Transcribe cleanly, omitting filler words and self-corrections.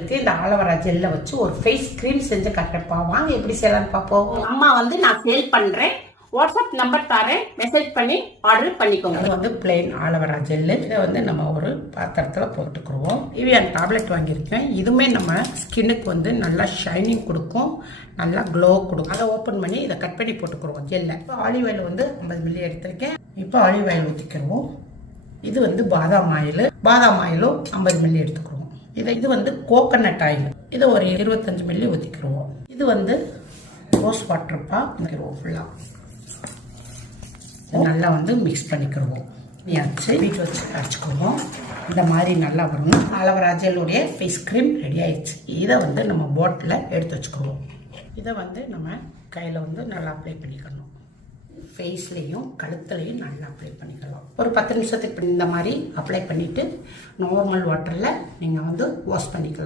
இந்த ஆலோவேரா ஜெல்ல வச்சு ஒரு ஃபேஸ் கிரீம் செஞ்சு கட்டப்பா. வாங்க எப்படி செய்யலாம்னு பார்ப்போம். அம்மா நான் சேல் பண்றேன், வாட்ஸ்அப் நம்பர் தரேன், மெசேஜ் பண்ணி ஆர்டர் பண்ணிக்கோங்க. அது பிளெயின் ஆலோவேரா ஜெல்லு. இதை நம்ம ஒரு பாத்திரத்தில் போட்டுக்குருவோம். இவியான் டேப்லெட் வாங்கியிருக்கேன். இதுவுமே நம்ம ஸ்கின்னுக்கு நல்லா ஷைனிங் கொடுக்கும், நல்லா க்ளோ கொடுக்கும். அதை ஓப்பன் பண்ணி இதை கட் பண்ணி போட்டுக்குருவோம் ஜெல்லை. இப்போ ஆலிவ் ஆயில் 50 மில்லி எடுத்திருக்கேன். இப்போ ஆலிவ் ஆயில் ஊற்றிக்கிடுவோம். இது பாதாம் ஆயில். பாதாம் ஆயிலும் 50 மில்லி எடுத்துக்கிடுவோம். இது கோகனட் ஆயில். இதை ஒரு 25 மில்லி ஊற்றிக்கிடுவோம். இது ரோஸ் வாட்டர்ப்பா ஊற்றிக்கிடுவோம் ஃபுல்லாக. நல்லா மிக்ஸ் பண்ணிக்கிடுவோம். வீட்டு வச்சு அரைச்சிக்குவோம். இந்த மாதிரி நல்லா வரணும். ஆலோவேரா ஜெல்லுடைய ஃபேஸ் க்ரீம் ரெடி ஆயிடுச்சு. இதை நம்ம பாட்டில் எடுத்து வச்சுக்குவோம். இதை நம்ம கையில் நல்லா அப்ளை பண்ணிக்கணும். ஃபேஸ்லேயும் கழுத்துலையும் நல்லா அப்ளை பண்ணிக்கலாம். ஒரு 10 நிமிஷத்துக்கு இந்த மாதிரி அப்ளை பண்ணிவிட்டு நார்மல் வாட்டரில் நீங்கள் வாஷ் பண்ணிக்கலாம்.